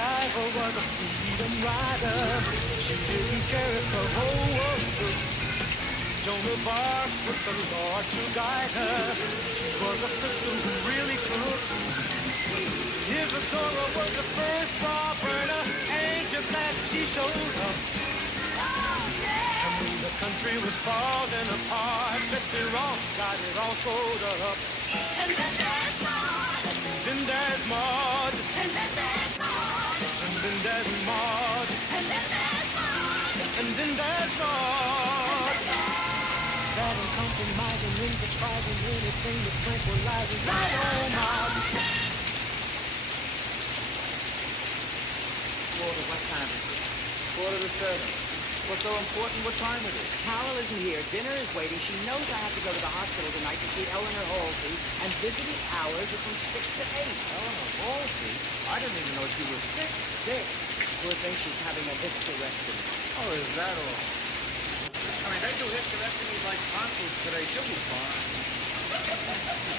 MacGyver was a freedom rider. She didn't care if the whole world shook. Joan of Arc with the Lord to guide her. She was a sister who really could. Isadora was the first raw burner, and just as she showed up, and when the country was falling apart, Betsy Ross got it all sewed up. And then there's Maude. Then there's Maude. And then there's Maude. And then there's Maude. And then there's Maude. And then there's Maude. That uncompromising, indescribing, anything that's tranquilizing. Right on, Maude. Maude, what time is it? 6:45. What's so important? What time it is? Carol isn't here. Dinner is waiting. She knows I have to go to the hospital tonight to see Eleanor Halsey, and visiting hours are from 6 to 8. Eleanor Halsey? I didn't even know she was sick. Sick. Poor thing, she's having a hysterectomy. Oh, is that all? I mean, they do hysterectomies like tonsils today. She'll be fine.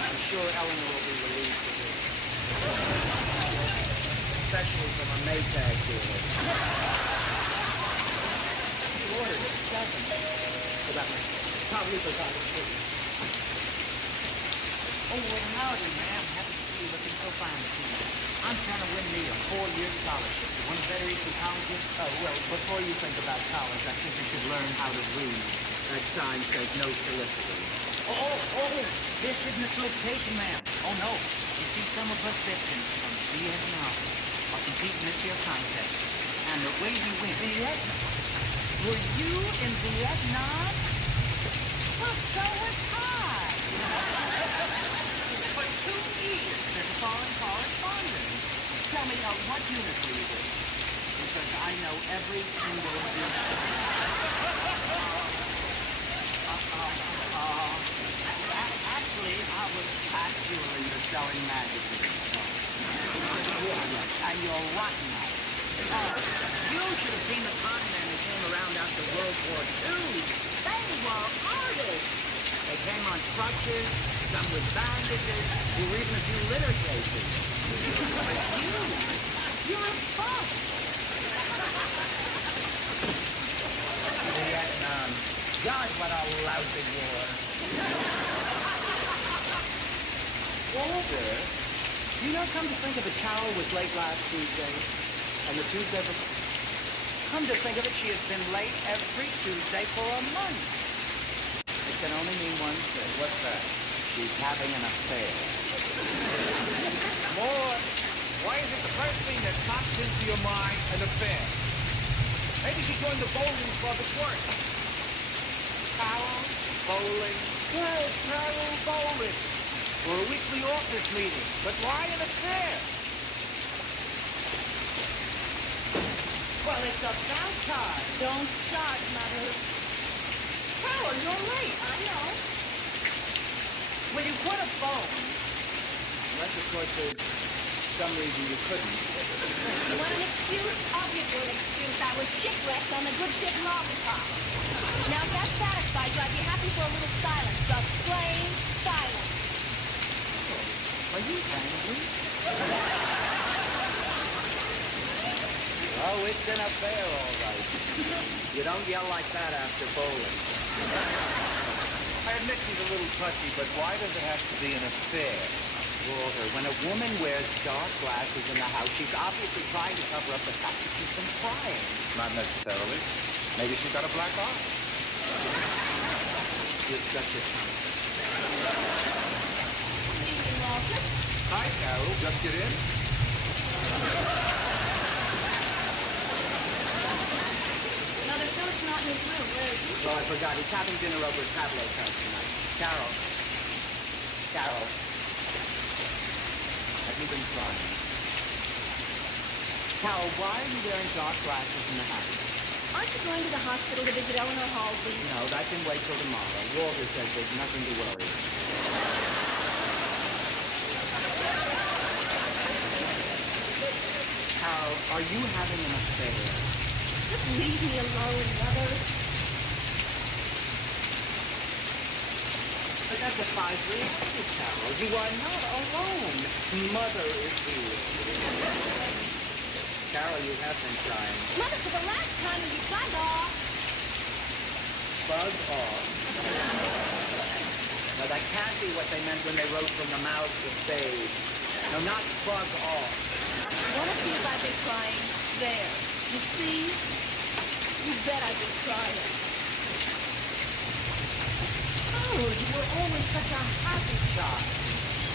I'm sure Eleanor will be relieved of this. Especially from a Maytag dealer. Ordered at 7. For that matter. Probably forgot it too. Oh, well, howdy, ma'am. Happy to see you looking so fine this evening. I'm trying to win me a 4-year scholarship to one of the better Eastern colleges. Oh, well, before you think about college, I think you should learn how to read. That sign says no soliciting. Oh, this isn't a solicitation, ma'am. Oh, no. You see, some of us veterans from Vietnam are competing this year contest. And the way we win... Vietnam? Were you in Vietnam? Well, so was I. For 2 years as a foreign correspondent. Tell me, what unit were you in? Because I know every single unit. Actually, I was actually selling magazines. Yes, and you're rotten at it. You should have seen the continent that came around after World War II. They were artists. They came on crutches, some with bandages, there were even a few litter cases. But you're a bust. Vietnam. God, what a lousy war. Walter, you know, come to think of it, Carol was late last Tuesday. And the Tuesday before. Come to think of it, she has been late every Tuesday for a month. It can only mean one thing. What's that? She's having an affair. Maude, why is it the first thing that pops into your mind an affair? Maybe she joined the bowling club at work. Carol, bowling. Yes, Carol bowling. For a weekly office meeting. But why an affair? Well, it's about time. Don't start, Mother. Carol, you're late. I know. Well, you could have phoned. Unless, of course, there's some reason you couldn't. You want an excuse? I'll give you an excuse. I was shipwrecked on the good ship Lollipop. Now, if that satisfies you, I'd be happy for a little silence. Just plain silence. Are you angry? Oh, it's an affair, all right. You don't yell like that after bowling. I admit she's a little touchy, but why does it have to be an affair? Walter, when a woman wears dark glasses in the house, she's obviously trying to cover up the fact that she's been crying. Not necessarily. Maybe she's got a black eye. You're such a cunt. Good evening, Walter. Hi, Carol. Just get in. Mother Philip's not in his room. Where is he? Oh, I forgot. He's having dinner over at Pablo's house tonight. Carol. Have you been crying? Carol, why are you wearing dark glasses in the house? Aren't you going to the hospital to visit Eleanor Halsey? No, that can wait till tomorrow. Walter says there's nothing to worry about. Carol, are you having an affair? Just leave me alone, Mother. But that defies reality, Carol. You are not alone. Mother is here. Carol, you have been trying. Mother, for the last time, will you bug off? Bug off. Now, that can't be what they meant when they wrote from the mouths of babes. No, not bug off. Want to see if I've been crying? There. You see? You bet I've been crying. Oh, you were always such a happy child.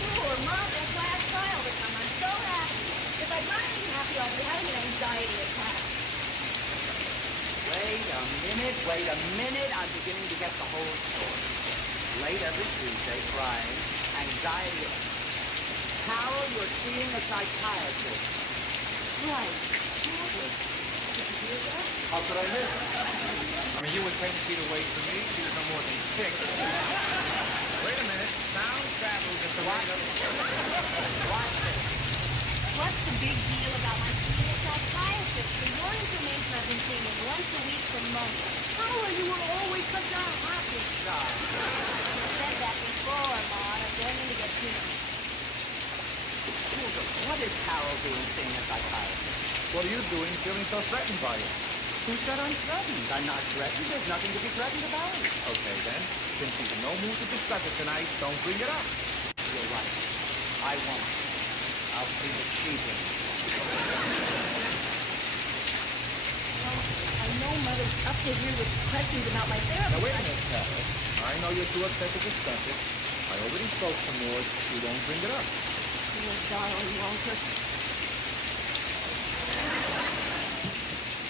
Sure, Mom, that's why I cry all the time. I'm so happy. If I'm not being happy, I'll be having an anxiety attack. Wait a minute. I'm beginning to get the whole story. Late every Tuesday, crying, anxiety. Carol, you're seeing a psychiatrist. Right. Did you hear that? How could I miss? I mean, you were 10 feet away from me. She was no more than 6. Wait a minute. Sound travels at the rate of... Watch this. What's the big deal about my seeing a psychiatrist? For your information, I've been seeing him once a week for months. Carol, you were always such a happy child. You said that before, Maude. I'm going in to get treatment. What is Carol doing seeing a psychiatrist? What are you doing feeling so threatened by it? Who said I'm threatened? I'm not threatened. There's nothing to be threatened about. Okay, then. Since he's in no mood to discuss it tonight, don't bring it up. You're right. I won't. I'll see that she does. Well, I know Mother's up to here with questions about my therapy. Now, wait a minute, Carol. I know you're too upset to discuss it. I already spoke to Maude. She won't bring it up. Dear darling Walter.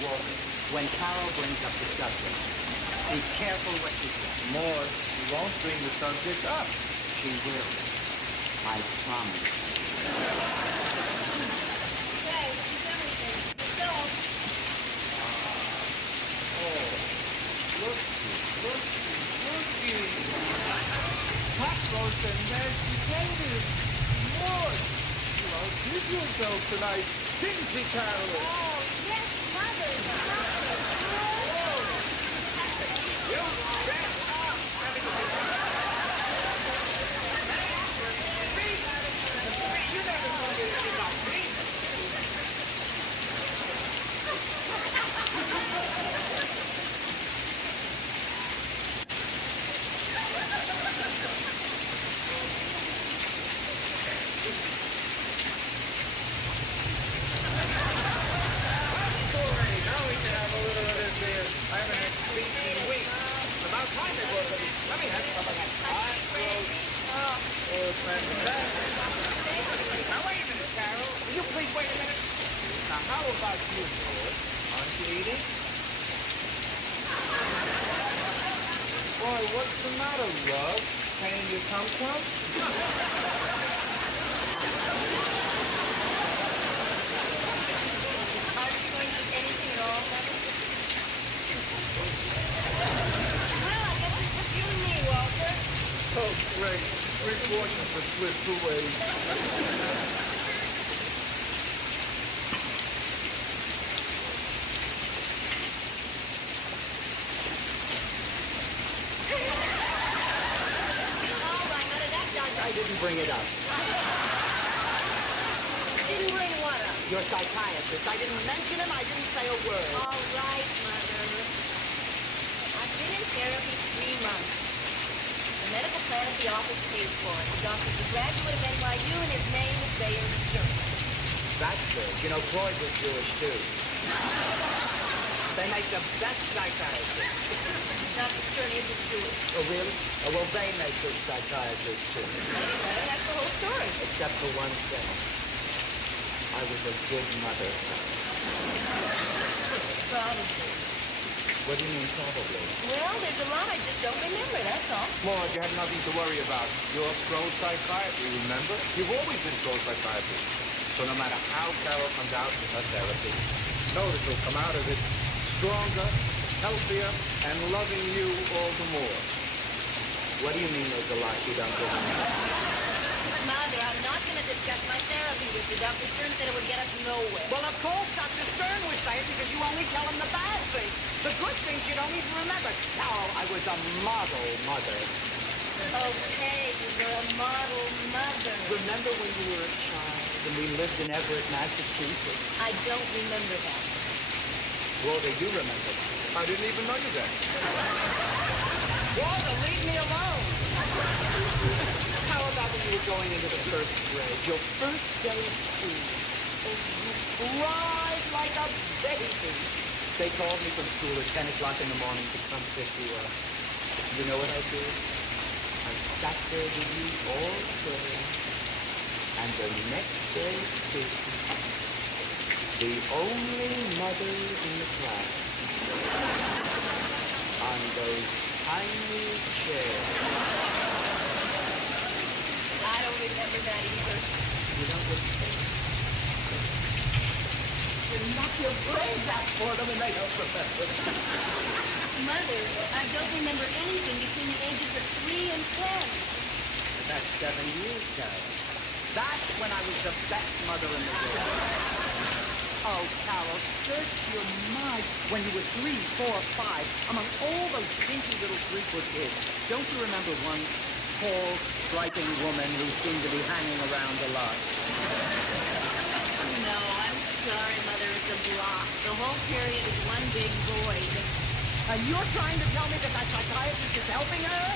Walter, when Carol brings up the subject, be careful what you say. Maude, she won't bring the subject up. She will. I promise. Okay, this is everything. So, Looky. Tacos and mashed potatoes. Maude, you outdid yourself tonight. Didn't you, Carol? oh, yes, Mother. Now, wait a minute, Carol. Will you please wait a minute? Now, how about you, Maude? Aren't you eating? Boy, what's the matter, love? Pain in your tum-tum? Are you going to eat anything at all, Mother? Well, I guess it's just you and me, Walter. Oh, great. Three portions for split 2 ways. All right, Mother, that does I it. didn't bring it up. Didn't bring what up? Your psychiatrist. I didn't mention him. I didn't say a word. All right, Mother. I've been in therapy 3 months. The medical plan at the office pays for it. The doctor's a graduate of NYU, and his name is Bayard Stern. That's good. You know, Freud was Jewish, too. They make the best psychiatrists. Dr. Stern isn't Jewish. Oh, really? Oh, well, they make good psychiatrists, too. Well, that's the whole story. Except for one thing. I was a good mother. Probably. What do you mean, probably? Well, there's a lot I just don't remember, that's all. Maude, you have nothing to worry about. You're pro-psychiatry, remember? You've always been pro-psychiatry. So no matter how Carol comes out with her therapy, notice she'll come out of it stronger, healthier, and loving you all the more. What do you mean there's a lot you don't remember? Mother, I'm not going to discuss my therapy with you. Dr. Stern said it would get us nowhere. Well, of course, Dr. Stern would say it because you only tell him the bad things. The good things you don't even remember. Carol, I was a model mother. Okay, you were a model mother. Remember when you were a child? and we lived in Everett, Massachusetts. I don't remember that. Walter, you remember that. I didn't even know you then. Walter, leave me alone! How about when you were going into the first grade, your first day of school? Oh, you cried like a baby. They called me from school at 10 o'clock in the morning to come pick you up. You know what I did? I sat there with you all day. And the next day, too. The only mother in the class. On those tiny chairs. I don't remember that either. You don't remember? You knock your brains out for them and they don't remember. Mother, I don't remember anything between the ages of 3 and 10. That's 7 years, Carol. That's when I was the best mother in the world. Oh, Carol, search your mind. When you were 3, 4, 5, among all those dinky little 3-foot kids, don't you remember one tall, striking woman who seemed to be hanging around a lot? No, I'm sorry, Mother. It's a block. The whole period is one big void. And you're trying to tell me that that psychiatrist is helping her?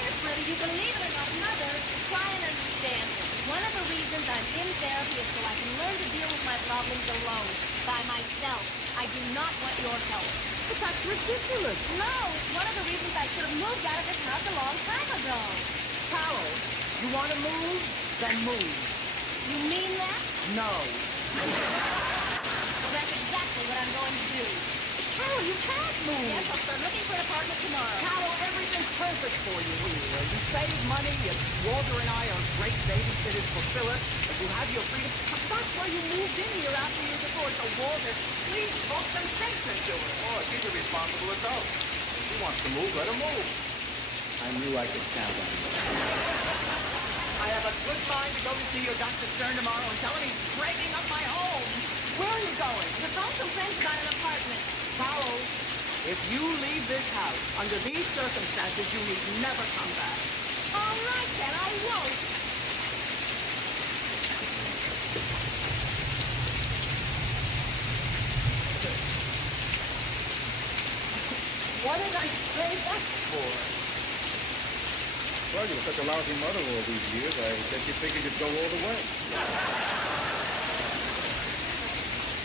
Yes, whether you believe it or not, Mother, try and understand me. One of the reasons I'm in therapy is so I can learn to deal with my problems alone, by myself. I do not want your help. But that's ridiculous. No, one of the reasons I should have moved out of this house a long time ago. Carol, you want to move? Then move. You mean that? No. Well, that's exactly what I'm going to do. Carol, you can't move. Yes, I'll start looking for an apartment tomorrow. Carol, everything's perfect for you here. You save money, and Walter and I are great babysitters for Phyllis, and you have your freedom. That's why you moved in here after your divorce. So, Walter, please put some sense into it. Oh, she's a responsible adult. If she wants to move, let her move. I knew I could count on you. I have a good mind to go to see your Dr. Stern tomorrow and tell him he's breaking up my home. Where are you going? To phone some friends about an apartment. Carol, if you leave this house under these circumstances, you need never come back. All right, then, I won't. What did I say that for? Well, you were such a lousy mother all these years. I guess you figured you'd go all the way.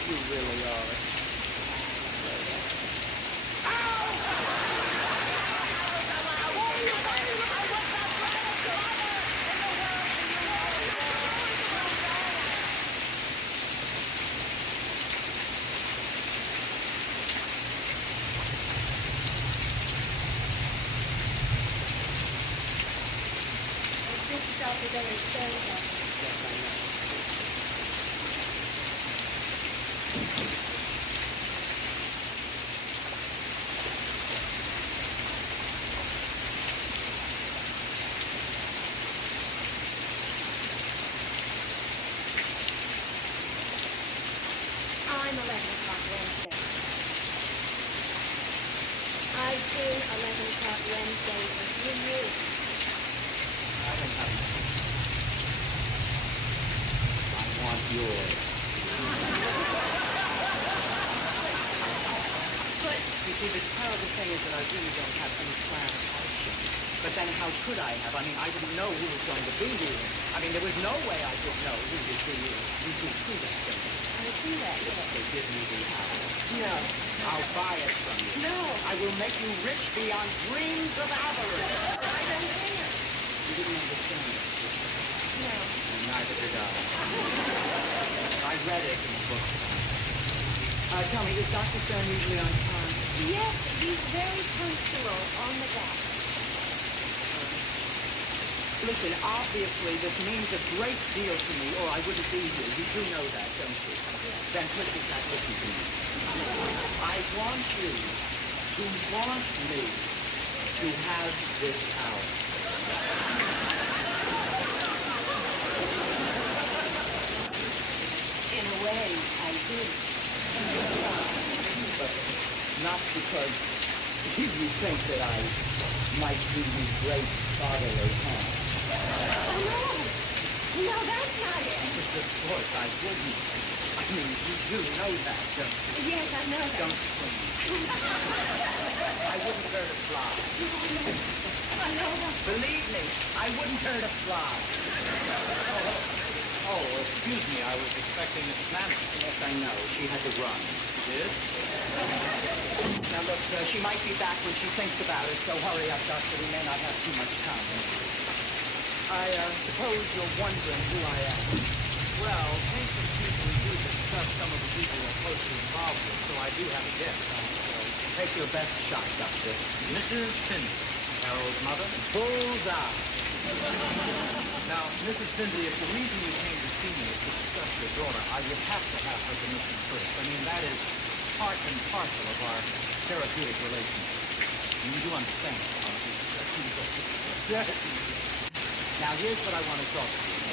You really are. I'm 11 o'clock Wednesday. I've been 11 o'clock Wednesday for 3 years. I don't have much. I want yours. But You see, the terrible thing is that I really don't have any plan of action. But then how could I have? I mean, I didn't know who was going to be here. I mean, there was no way I could know who would be here. You could see that thing. I see that, yes. They give me the house. No. I'll buy it from you. No. I will make you rich beyond dreams of avarice. I don't care. You didn't understand that, did you? No. And neither did I. I read it in the book. Tell me, is Dr. Stern usually on time? Yes, he's very punctual on the dot. Listen, obviously this means a great deal to me, or I wouldn't be here. You do know that, don't you? Yes. Then listen to me. I want you to want me to have this house. In a way, I do. But not because you think that I might do you great fatherly harm. Oh, no. No, that's not it. It's a course I wouldn't. I mean, you do know that, don't you? Yes, I know that. Don't swing. I wouldn't hurt a fly. I know that. Believe me, I wouldn't hurt a fly. Oh, excuse me. I was expecting Mrs. Manning. Yes, I know. She had to run. Did? Now, look, she might be back when she thinks about it, so hurry up, Doctor. We may not have too much time. I suppose you're wondering who I am. Well, patients usually do discuss some of the people they're closely involved with, so I do have a guess. Take your best shot, Doctor. Mrs. Findlay, Harold's mother. Bullseye. Now, Mrs. Findlay, if the reason you came to see me is to discuss your daughter, I would have to have her permission first. I mean, that is part and parcel of our therapeutic relationship. And you do understand, don't you? Certainly. Now, here's what I want to talk to you.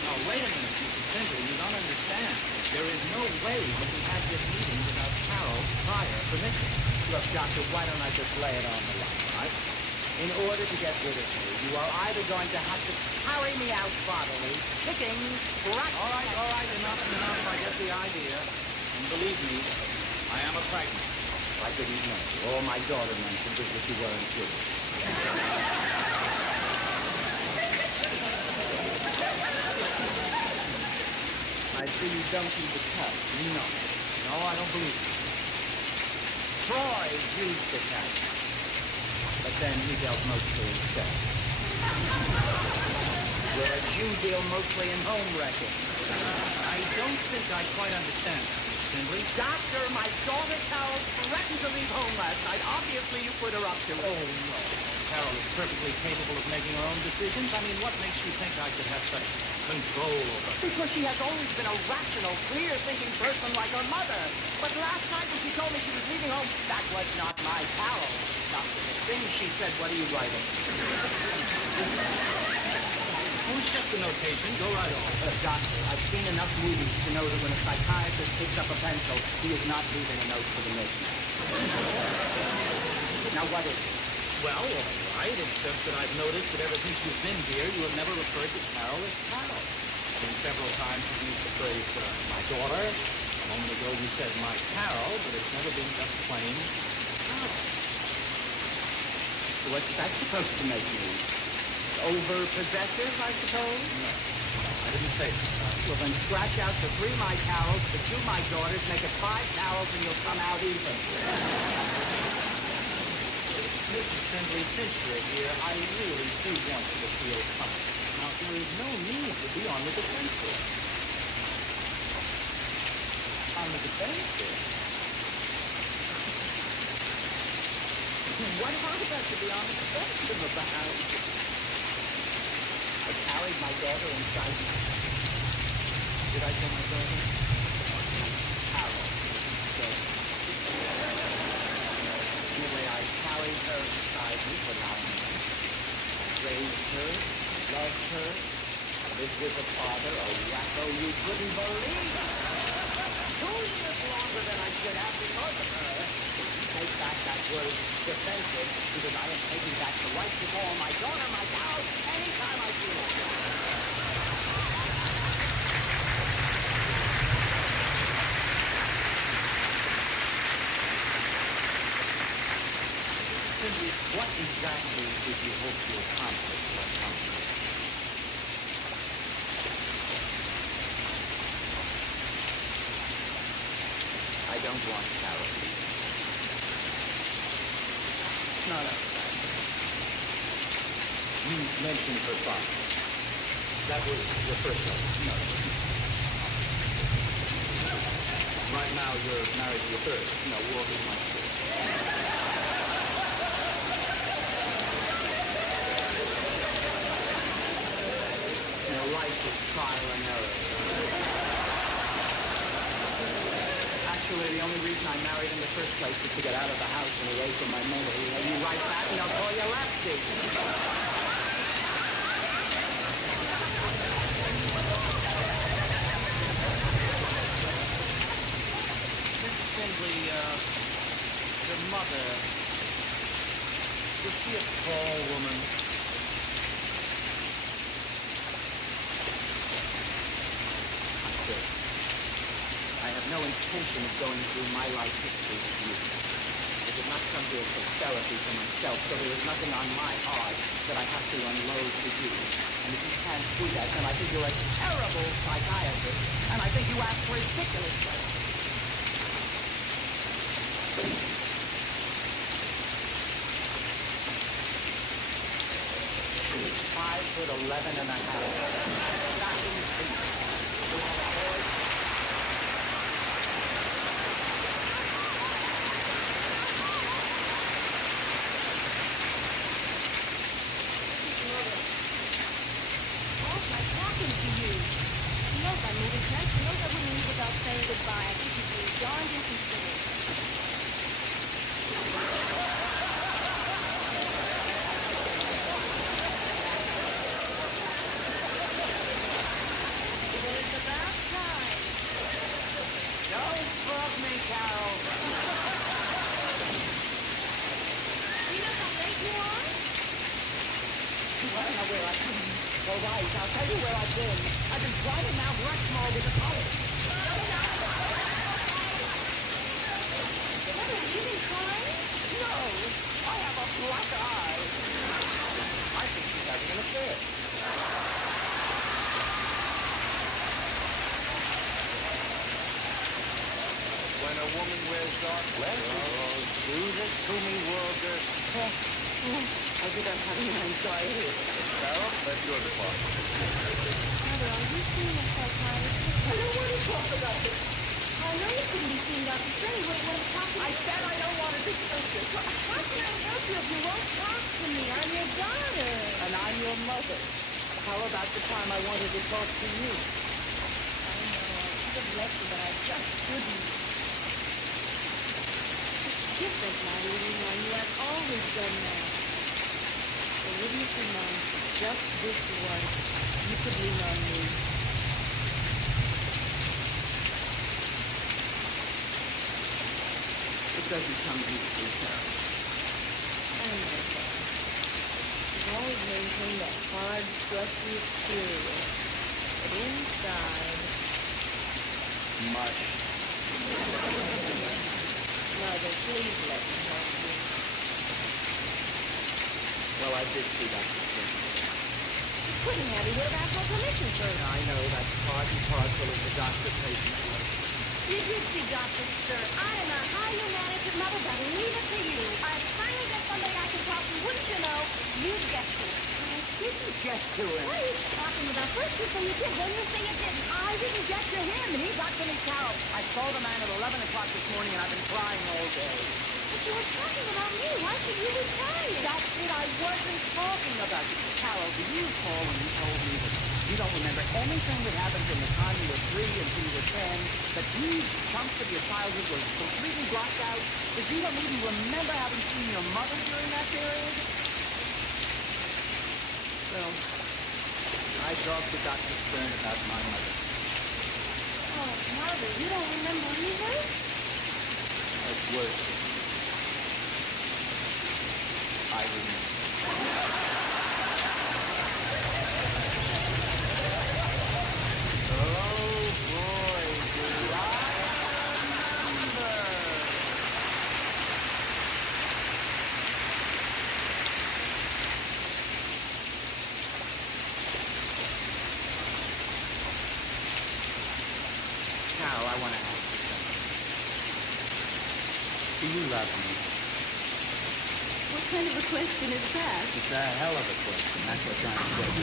No, wait a minute, Mrs. Findlay. You don't understand. There is no way that we had this meeting without Carol's prior permission. Look, Doctor, why don't I just lay it on the line, right? In order to get rid of me, you are either going to have to carry me out bodily, kicking, scratching... All right, enough. I get the idea. And believe me, I am a pragmatist. I didn't know. All my daughter mentioned was that you weren't Jewish. I see you don't eat the cat. No, I don't believe it. Freud used the cat, but then he dealt mostly in sex. Whereas you deal mostly in home wrecking. I don't think I quite understand, Mrs. Findlay. Doctor, my daughter Carol threatened to leave home last night. Obviously, you put her up to it. Oh, no. Carol is perfectly capable of making her own decisions. I mean, what makes you think I could have such control over her? Because she has always been a rational, clear-thinking person like her mother. But last night when she told me she was leaving home, that was not my Carol. Doctor, the things she said, what are you writing? Oh, it's just a notation. Go right on. Doctor, I've seen enough movies to know that when a psychiatrist picks up a pencil, he is not leaving a note for the missus. Now, what is it? Well, all right. It's just that I've noticed that ever since you've been here, you have never referred to Carol as Carol. I mean, several times you've used the phrase, my daughter. A moment ago you said my Carol, but it's never been just plain Carol. So what's that supposed to make me? Over-possessive, I suppose? No, I didn't say that. Well, then scratch out the 3 my Carols, the 2 my daughters, make it 5 Carols, and you'll come out even. Mrs. Findlay, since you're here, I really do want you to feel comfortable. Now, there is no need to be on the defensive. On the defensive? What have I got to be on the defensive about? I carried my daughter inside me. Did I say my daughter? Carol. Anyway, I carried her inside me for 9 months. Raised her, loved her, lived with a father, a wacko you couldn't believe. 2 years longer than I should have because of her. Take back that word defensive, because I am taking back the right to call my daughter my Carol anytime I feel like it. Cindy, what exactly did you hope to accomplish by coming here? I don't want Carol. Not outside. You mentioned her father. That was your first love? No. Right now you're married to your third? No, Walter's my fourth. You know, life is trial and error. Actually, the only reason I married in the first place was to get out of the house and away from my mother. You write that and I'll call you Lefty. Mrs. Findlay, your mother, was she a tall woman? no intention of going through my life history with you. I did not come here for therapy for myself, so there is nothing on my heart that I have to unload to you. And if you can't see that, then I think you're a terrible psychiatrist, and I think you act ridiculously. 5'11" and a half. Nothing feet. You have a voice. Without saying goodbye, I think you'd be darned inconsiderate. Well, it's about time. Don't bug me, Carol. Do you know how late you are? I don't know where I've been. All right, I'll tell you where I've been. I've been driving Mount Rushmore to college. Mother, have you been crying? No, I have a black eye. I think she's having an affair. When a woman wears dark glasses. Do this to me, Walter. I think I'm having an anxiety. Carol, that's your department. Mother, are you seeing a psychiatrist? I don't want to talk about it. I know you couldn't be seeing Dr. Stern. You wouldn't want to talk to me. I said I don't want to discuss it. How can I help you if you won't talk to me? I'm your daughter. And I'm your mother. How about the time I wanted to talk to you? I know. I should have let you, but I just couldn't. It's different now, Lena. You have always done that. So wouldn't you mind just this once? You could lean on me. It doesn't come easily, Carol. I know that. You've always maintained that hard, trusty exterior. But inside... Much. Mother, please let me help you. Well, I did see Dr. Stern. You couldn't have. He would have asked for permission first. I know that's part and parcel of the doctor-patient relationship. You did see Dr. Stern. I don't know how you managed it, Mother, but leave it to you. I finally got somebody I can talk to. Wouldn't you know? You'd get to it. Didn't get to him. What are you talking about? First you say you did, then you say you didn't. I didn't get to him, and he got to me, Carol. I saw the man at 11 o'clock this morning, and I've been crying all day. But you were talking about me. Why should you be crying? That's it. I wasn't talking about you. Carol, do you recall when you told me that you don't remember anything that happened from the time you were 3 until you were 10, that huge chunks of your childhood were completely blocked out, that you don't even remember having seen your mother during that period? Well, I talked to Dr. Stern about my mother. Oh, Mother, you don't remember either? That's worse. I remember. Oh, boy, do I remember. Carol, I want to ask you something. Do you love me? What kind of a question is that? It's a hell of a question. That's what I'm saying.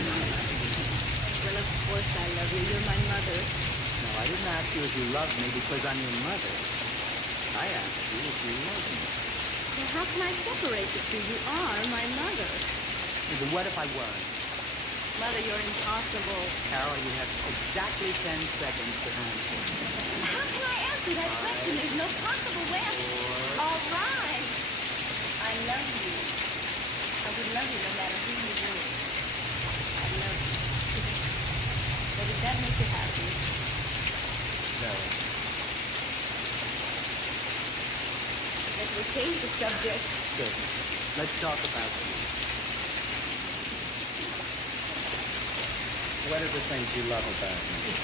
Well, of course I love you. You're my mother. No, I didn't ask you if you love me because I'm your mother. I asked you if you love me. Well, how can I separate the two? You are my mother. But what if I weren't? Mother, you're impossible. Carol, you have exactly 10 seconds to answer. How can I answer that question? There's no possible way of... All right. I love you. I would love you no matter who you were. I love you. Well, does that make you happy? Very. I guess we'll change the subject. Good. Let's talk about you. What are the things you love about me?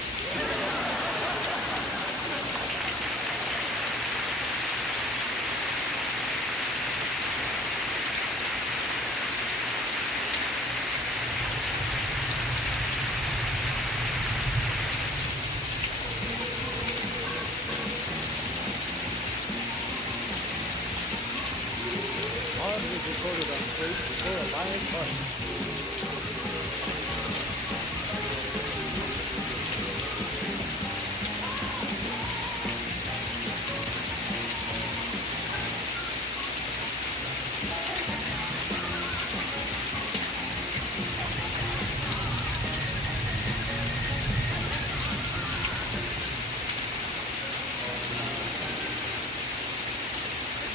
recorded on tape before a live audience.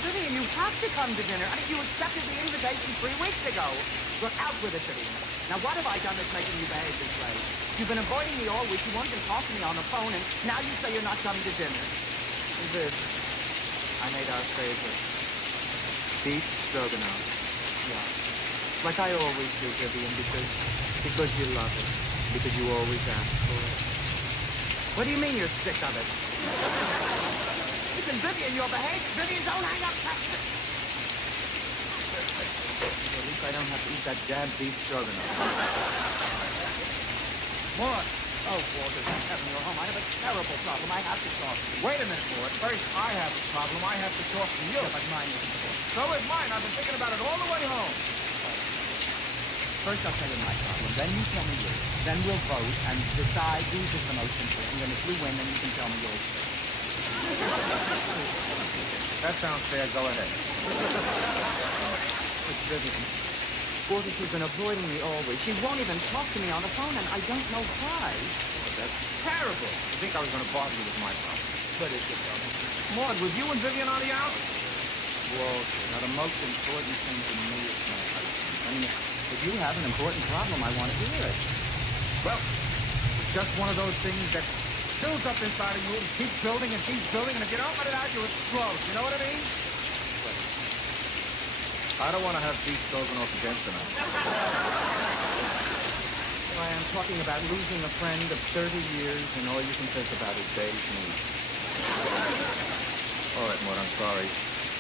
Vivian, you have to come to dinner. I mean, you accepted the invitation 3 weeks ago. Look, out with it, Vivian. Now, what have I done that's making you behave this way? You've been avoiding me all week. You won't even talk to me on the phone, and now you say you're not coming to dinner. Viv, I made our favorite. Beef stroganoff. Yeah. Like I always do, Vivian, because you love it. Because you always ask for it. What do you mean you're sick of it? Listen, Vivian, your behavior. Vivian, don't hang up. At least I don't have to eat that damn beef stroganoff. Maude! Oh, Walter, having your home. I have a terrible problem. I have to talk to you. Wait a minute, Maude. First, I have a problem. I have to talk to you. Yeah, but mine isn't important. So is mine. I've been thinking about it all the way home. First, I'll tell you my problem. Then you tell me yours. Then we'll vote and decide whose is the most important. And if we win, then you can tell me yours too. That sounds fair. Go ahead. It's Vivian. Walter, she's been avoiding me all week. She won't even talk to me on the phone, and I don't know why. Oh, that's terrible. I think I was going to bother you with my problem. What is your problem? Maude, was you and Vivian on the out? Walter, now the most important thing to me is my husband. I mean, if you have an important problem, I want to hear it. Well, it's just one of those things that builds up inside of you and keeps building, and if you don't let it out, you explode. You know what I mean? I don't want to have beef stroganoff again tonight. I am talking about losing a friend of 30 years, and all you can think about is Dave's needs. All right, Maude, I'm sorry.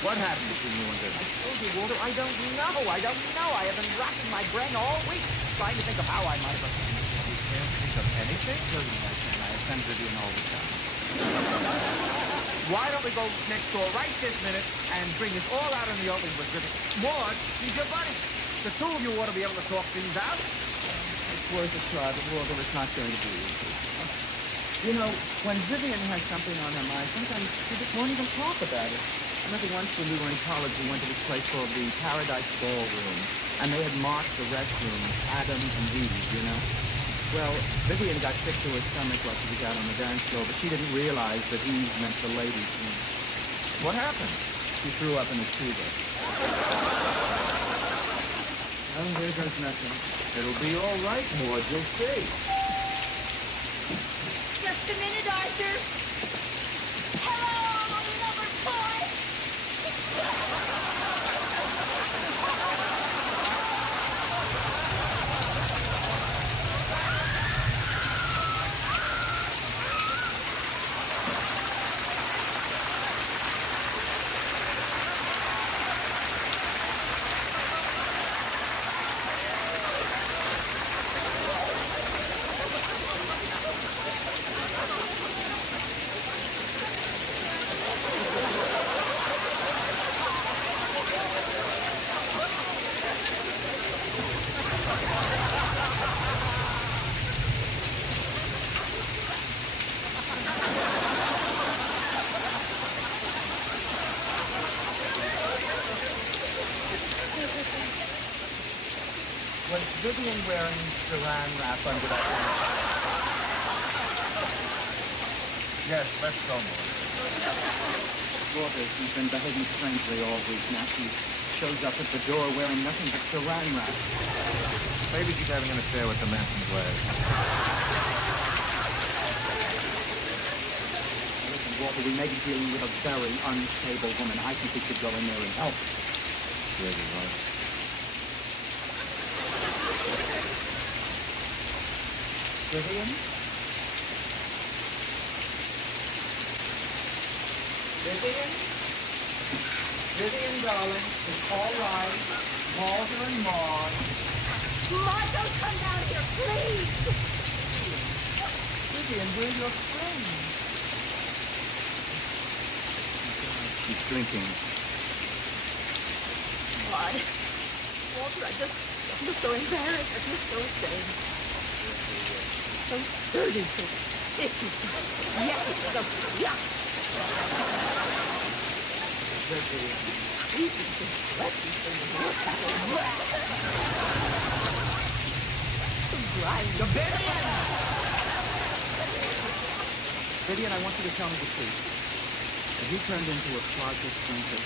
What happened between you and I Vivian? told you, Walter, I don't know. I have been racking my brain all week trying to think of how I might have offended you. You can't think of anything? Certainly I can. I offend Vivian all the time. Why don't we go next door right this minute and bring this all out in the open with Vivian? Maude, she's your buddy. The two of you ought to be able to talk things out. It's worth a try, but Walter, it's not going to be easy. You know, when Vivian has something on her mind, sometimes she just won't even talk about it. I remember once when we were in college, we went to this place called the Paradise Ballroom, and they had marked the restrooms Adam and Eve, you know? Well, Vivian got sick to her stomach while she was out on the dance floor, but she didn't realize that Eve meant the ladies' room. What happened? She threw up in a tuba. Oh, here goes nothing. It'll be all right, Maude. You'll see. Just a minute, Arthur. Hello, lover boy. Was Vivian wearing saran wrap under that one? Yes, let's go, Maude. Walter, she's been behaving strangely all week. Now she shows up at the door wearing nothing but saran wrap. Maybe she's having an affair with the man from Glass. Listen, Walter, we may be dealing with a very unstable woman. I think we should go in there and help. Yeah, you're right. Vivian? Vivian? Vivian, darling, it's all right. Walter and Maude. Maude, don't come down here, please. Vivian, we're your friends. She's drinking. I God. Walter, I just feel so embarrassed. I feel so ashamed. So dirty, so icky, so yucky, so yuck. Easy, so sweaty, so grimy. Vivian, I want you to tell me the truth. Have you turned into a closet drinker?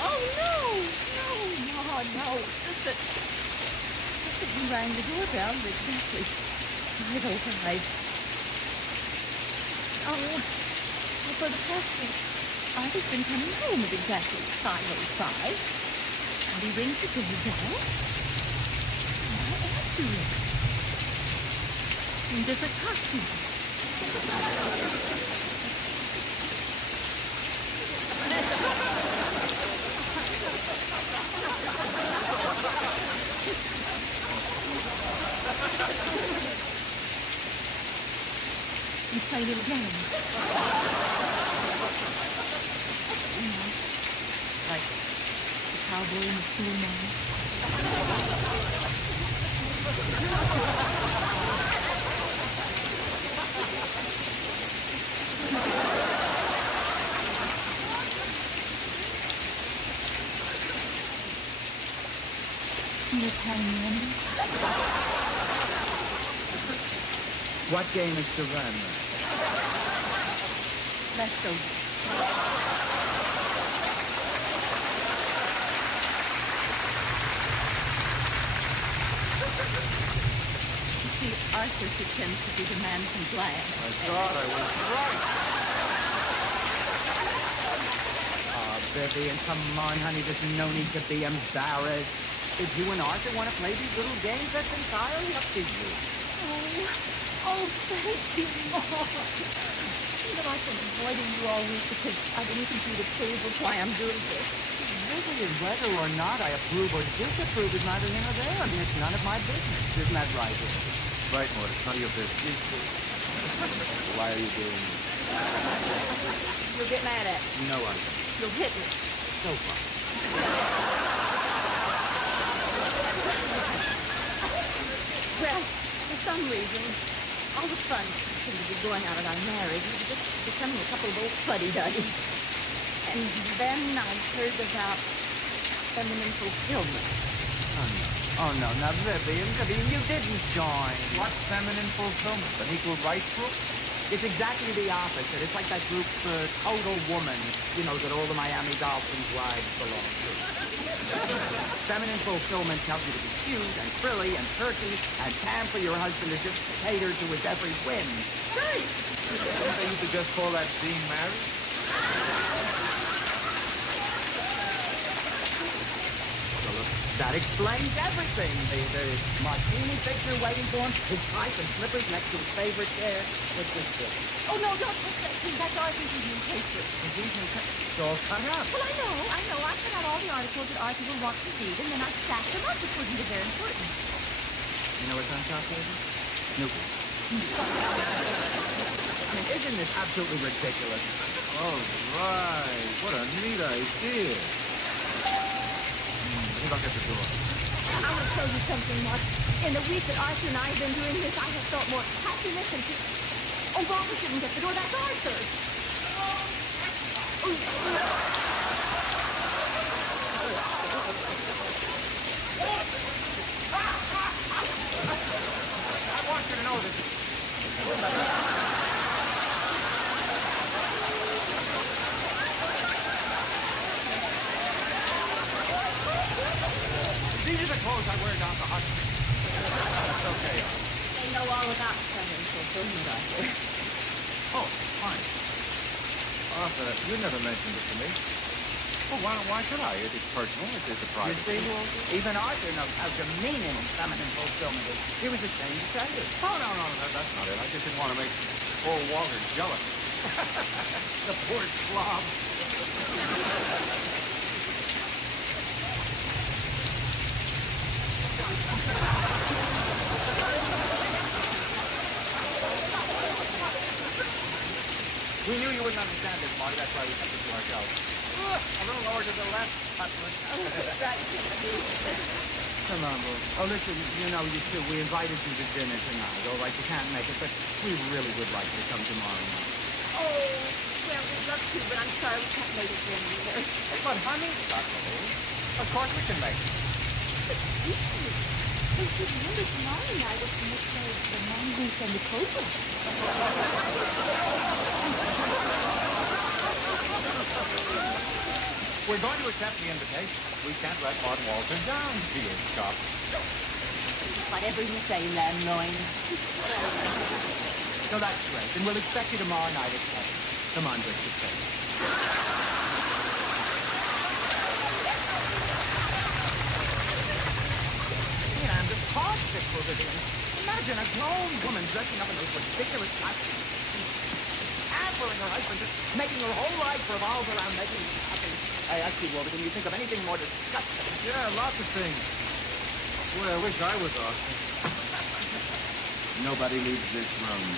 Oh, no. Just that you rang the doorbell at exactly 5:05. Oh, well, for the past week, Arthur's been coming home at exactly 5:05. And he rings the doorbell. And I answer it. And there's a costume. You play little games. You know, like the cowboy and the steel man. You're playing Randy? What game is the run? Leftovers. You see, Arthur pretends to be the man from Glass. I thought I was right. Oh, Vivian, come on, honey. There's no need to be embarrassed. If you and Arthur want to play these little games, that's entirely up to you. Oh, thank you, Mom. You know, I've been avoiding you all week because I've been looking for you to prove why I'm doing this. Vivian, whether or not I approve or disapprove is neither here nor there. I mean, it's none of my business. Isn't that right, Vivian? Right, Maude. It's none of your business. Why are you doing this? You'll get mad at me. No, I don't. You'll hit me. So far. Well, for some reason, all the fun seemed to be going out of our marriage. We were just becoming a couple of old fuddy-duddies. And then I heard about feminine fulfillment. Oh, no. Now, Vivian, you didn't join. What's feminine fulfillment? An equal rights group? It's exactly the opposite. It's like that group, Total Woman, you know, that all the Miami Dolphins wives belong to. Feminine fulfillment tells you to be cute and frilly and perky and pamper your husband to just cater to his every whim. Right. So you could just call that being married? That explains everything. The martini picture waiting for him, his pipe and slippers next to his favorite chair. What's this for? Oh, no, don't touch that, please. That's Arthur's evening paper. It's all cut up. Well, I know. I cut out all the articles that Arthur will want to read, and then I stacked them up according to their importance. You know what's on top, baby? Snoopy. Isn't this absolutely ridiculous? All right. What a neat idea. I think I'll get the door. I want to tell you something, Mark. In the week that Arthur and I have been doing this, I have felt more happiness and peace. Oh, Walter shouldn't get the door. That's Arthur. I want you to know this. These are the clothes I wear down to Hudson. That's okay. They know all about feminine fulfillment, Arthur. Oh, fine. Arthur, you never mentioned it to me. Well, why should I? It's personal. It's a private You see, thing. Walter? Even Arthur knows how demeaning feminine fulfillment is. He was ashamed to say it. Oh, no, that's not it. I just didn't want to make poor Walter jealous. The poor slob. We knew you wouldn't understand this, Marty. That's why we kept it to ourselves. A little lower to the left, Hutland. Right, Timothy. Come on, Maude. Oh, listen, you two, we invited you to dinner tonight. All right, you can't make it, but we really would like you to come tomorrow night. Oh, well, we'd love to, but I'm sorry we can't make it then either. But, honey, of course we can make it. Don't you remember tomorrow night was the next day of the mongoose and the cobra? We're going to accept the invitation. We can't let Maude Walter down, dear Scott. Whatever you say, landloin. So that's great. And we'll expect you tomorrow night at 7. Come on, Richard. And the hardship for Vivian. Imagine a grown woman dressing up in those ridiculous costumes. Hampering her husband, just making her whole life revolve around making him happy. I ask you, Walter, can you think of anything more disgusting? Yeah, lots of things. Boy, I wish I was Austin. Nobody leaves this room.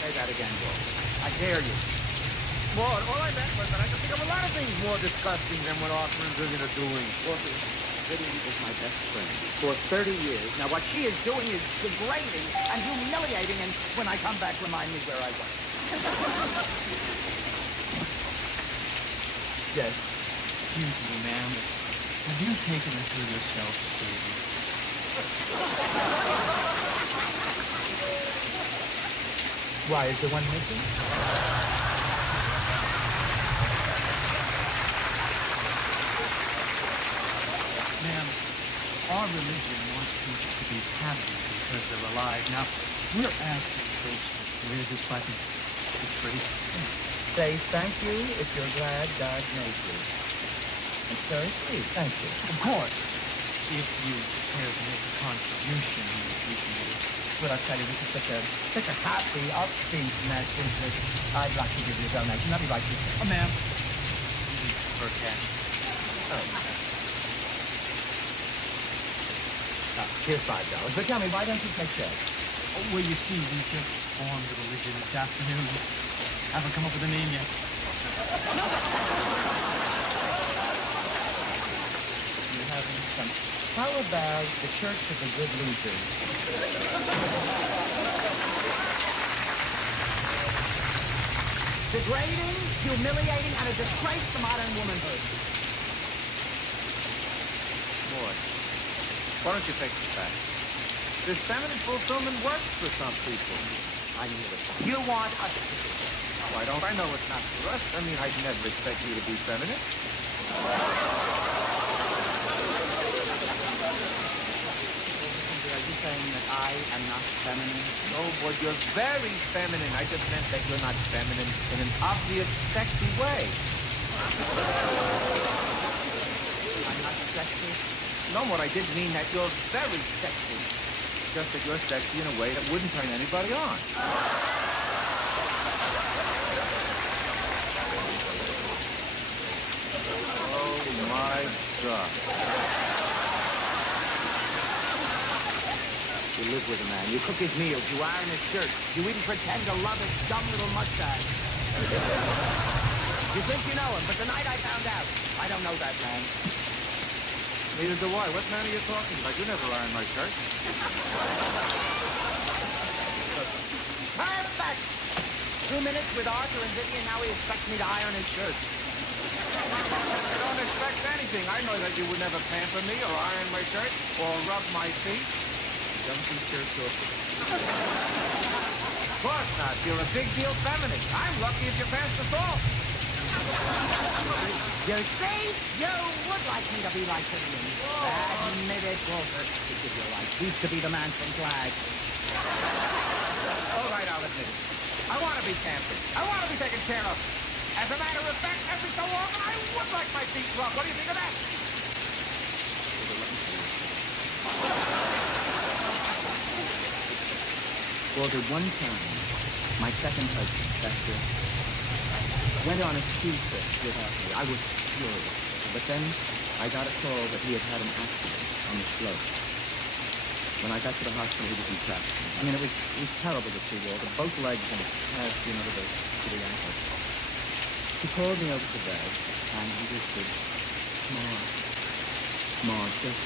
Say that again, Walter. I dare you. Maude, all I meant was that I can think of a lot of things more disgusting than what Austin and Vivian are doing. Walter, Vivian is my best friend for 30 years. Now, what she is doing is degrading and humiliating, and when I come back, remind me where I was. Yes. Excuse me, ma'am. Have you taken it to yourself, Susan? Why, is there one missing? Ma'am, our religion wants people to be happy because they're alive. Now, we're asking folks to wear this button. It's free. Say thank you if you're glad God made you. It's very sweet. Thank you. Of course, if you care to make a contribution, we appreciate it. Well, I'll tell you, this is such a happy, upbeat message that I'd like to give you a donation. I'll be right with you. Ma'am, you need for cash. Here's $5. But tell me, why don't you take checks? Oh, well, you see, we just formed a religion this afternoon. Haven't come up with a name yet. You having some... How about the Church of the Good Losers? Degrading, humiliating, and a disgrace to modern womanhood. Maude, why don't you take this back? This feminine fulfillment works for some people. I knew it. You want us to do it. Why don't I know it's not for us? I mean, I'd never expect you to be feminine. Are you saying that I am not feminine? No, boy, you're very feminine. I just meant that you're not feminine in an obvious, sexy way. I'm not sexy? No, what I did mean that you're very sexy. Just that you're sexy in a way that wouldn't turn anybody on. Oh, my God. You live with a man. You cook his meals. You iron his shirt. You even pretend to love his dumb little mustache. You think you know him, but tonight I found out. I don't know that man. Neither do I. What man are you talking about? You never iron my shirt. Perfect! 2 minutes with Arthur and Vivian. Now he expects me to iron his shirt. I don't expect anything. I know that you would never pamper me or iron my shirt or rub my feet. Don't be shirts off. Of course not. You're a big deal feminine. I'm lucky if you pass the salt. You see? You would like me to be like Vivian. Admit it, Walter. Because you're right. He's to be the man from Flag. All right, I'll admit it. I want to be pampered. I want to be taken care of. As a matter of fact, every so often I would like my feet rubbed. What do you think of that? Walter, one time, my second husband, Chester, went on a ski trip without me. I was furious. But then I got a call that he had had an accident on the slope. When I got to the hospital, he was in traction. I mean, it was terrible to see Walter. Both legs and past, to the ankle. He called me over to bed, and he whispered, Maude, just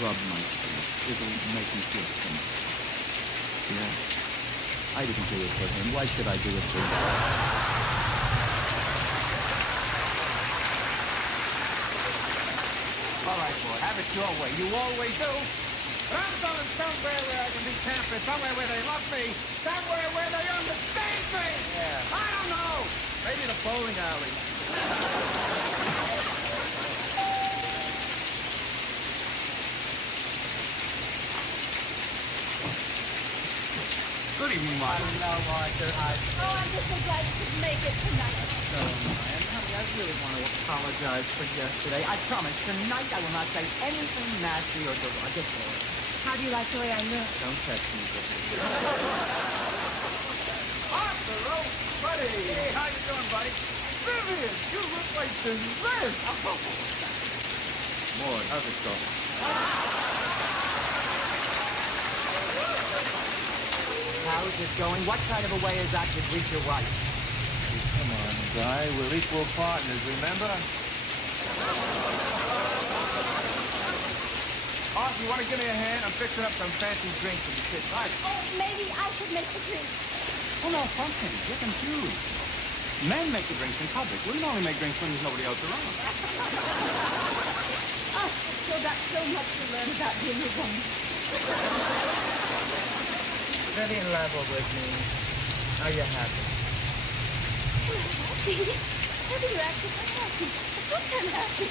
rub my feet. It'll make me feel something. Yeah. I didn't do it for him. Why should I do it for him? All right, boy, have it your way. You always do. But I'm going somewhere where I can be pampered, somewhere where they love me, somewhere where they understand me. Yeah. I don't know. Maybe the bowling alley. Good evening, Maude. Hello, Arthur. Oh, I'm just so glad you could make it tonight. And honey, I really want to apologize for yesterday. I promise tonight I will not say anything nasty or derogatory. How do you like the way I look? Don't touch me, Vivian. Arthur, oh, buddy. Hey, how you doing, buddy? Vivian, you look like dessert. Maude, how's it going? How's it going? What kind of a way is that to greet your wife? Come on, Guy. We're equal partners, remember? Arthur, you want to give me a hand? I'm fixing up some fancy drinks for the kids. Right. Oh, maybe I could make the drink. Oh, no, funky. You're confused. Men make the drinks in public. Women only make drinks when there's nobody else around. Oh, so got so much to learn about being a woman. Vivian, level with me. Are you happy? Happy? Happy you're acting unhappy. Of course I'm happy.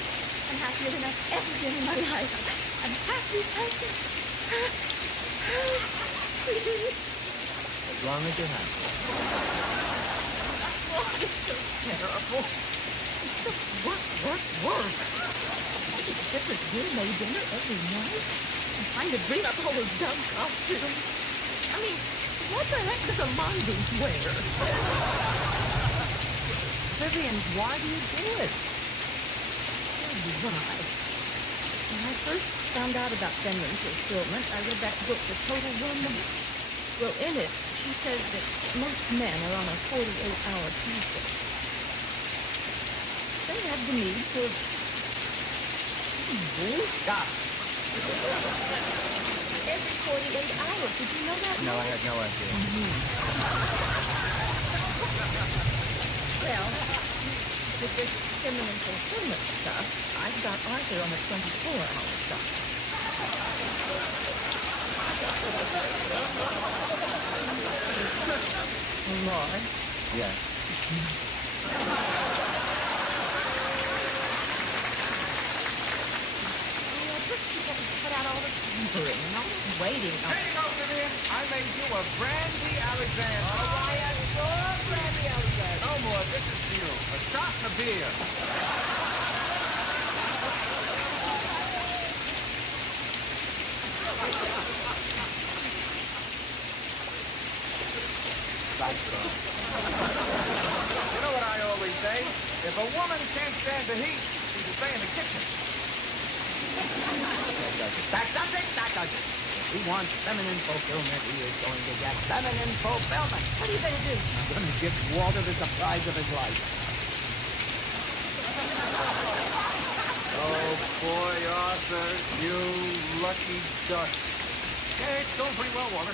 I'm happier than I've ever been in my life. I'm happy. As long as you're happy. Oh, it's so terrible. It's just work. It's different gourmet dinner every night. I'm trying to dream up all those dumb costumes. I mean, what the heck does a mongoose wear? Vivian, why do you do it? Why? When I first found out about feminine fulfillment, I read that book, The Total Woman. Well, in it, she says that most men are on a 48-hour cycle. They have the need for... Stop. Every 48 hours. Did you know that? No, I had no idea. Well, with this feminine fulfillment stuff, I've got Arthur on a 24-hour stuff. Lord. Yes. Cut out all the tinkering and all the waiting. Here you go, Vivian. I made you a brandy Alexander. Oh, I adore Brandy Alexander. No more. This is for you. A shot and a beer. You know what I always say? If a woman can't stand the heat, she should stay in the kitchen. That does it. If he wants feminine fulfillment, he is going to get feminine fulfillment. What are you going to do? I'm going to give Walter the surprise of his life. Oh, boy, Arthur, you lucky duck. Yeah, it's going pretty well, Walter.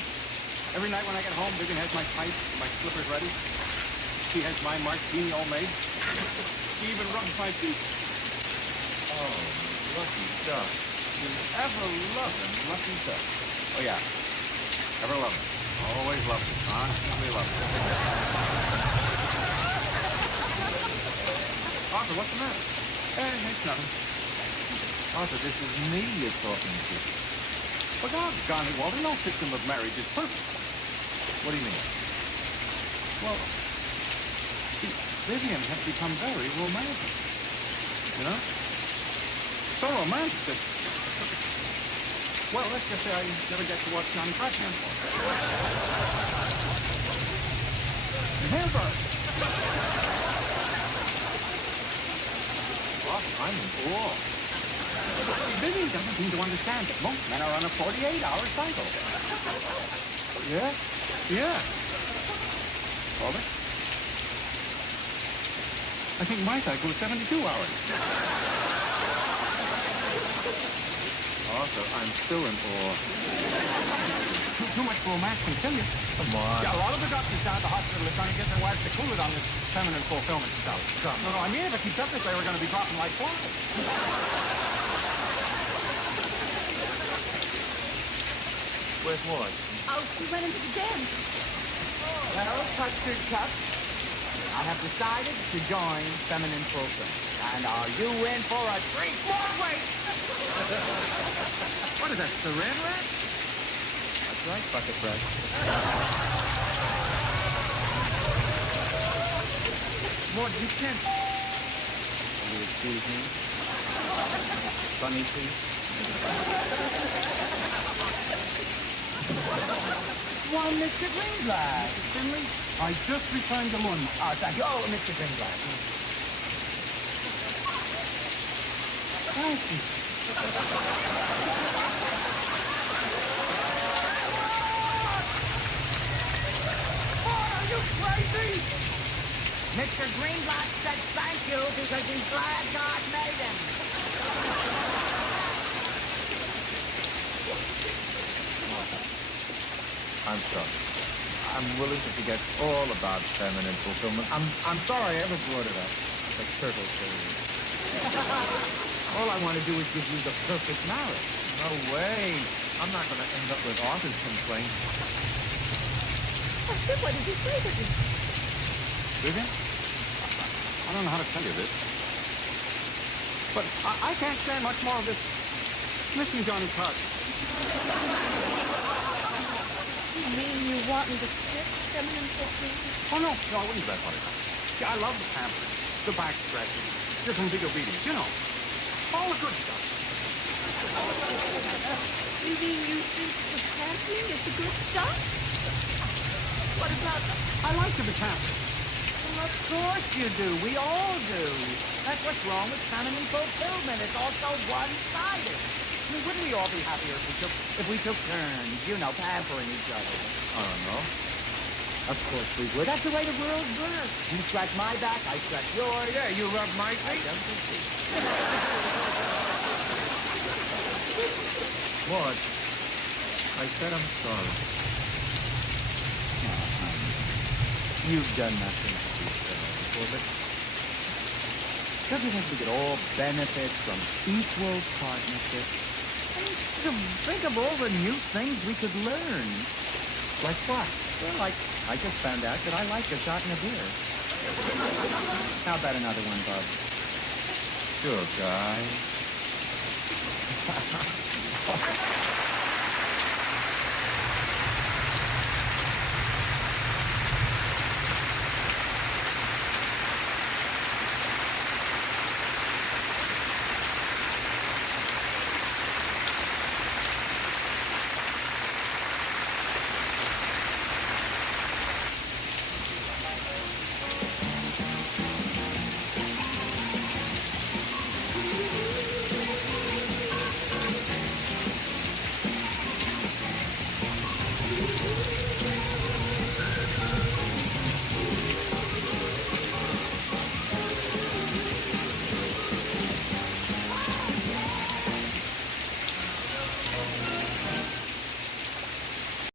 Every night when I get home, Vivian has my pipe, my slippers ready. She has my martini all made. She even rubs my feet. Oh, lucky duck. You ever-loving lucky duck. Oh, yeah. Ever love her. Always love her. Constantly love her. Arthur, what's the matter? It's nothing. Arthur, this is me you're talking to. Well, doggone it, Walter. No system of marriage is perfect. What do you mean? Well, see, Vivian has become very romantic. You know? So romantic that... Well, let's just say I never get to watch Johnny Carson anymore. Never! I'm in awe. Billy doesn't seem to understand that most men are on a 48-hour cycle. Yeah? Yeah. Robert? I think my cycle is 72 hours. Arthur, I'm still in awe. Too much romance can kill you. Come on. Yeah, a lot of the doctors down at the hospital are trying to get their wives to cool it on this feminine fulfillment stuff. No, I mean, if it keeps up this way, we're going to be dropping like flies. Where's Maude? Oh, she went into the den. Well, Custard Cup, I have decided to join feminine fulfillment. And are you in for a treat? More wait! What is that, the red rat? That's right, bucket bread. Maude, you can't... Will you excuse me? Funny please? Why, Mr. Greenblatt. Finley, I just returned to London. Oh, thank you. Oh, Mr. Greenblatt. Thank you. What, are you crazy? Mr. Greenblatt said thank you because he's glad God made him. I'm sorry. I'm willing to forget all about feminine fulfillment. I'm sorry I ever brought it up. Like turtle shade. All I want to do is give you the perfect marriage. No way. I'm not going to end up with Arthur's complaint. Oh, Sid, what did you say to him? Vivian? I don't know how to tell you this. But I can't stand much more of this. Listen, Johnny Clark. You mean you want me to skip feminine fulfillment? Oh, no, I wouldn't do that, buddy. See, I love the pampering, the back scratching, different big obedience, you know. All the good stuff. You mean you think the pampering is the good stuff? What about... I like to be pampered. Well, of course you do. We all do. That's what's wrong with feminine fulfillment. It's all so one-sided. I mean, wouldn't we all be happier if we took turns, you know, pampering each other? I don't know. Of course we would. That's the way the world works. You scratch my back, I scratch yours. Yeah, you rub my feet. Don't you see? Maude, I said I'm sorry. You've done nothing to be sorry for, but don't you think we could all benefit from equal partnership? I mean, think of all the new things we could learn. Like what? Well, like, I just found out that I like a shot and a beer. How about another one, Bob? Sure, guy.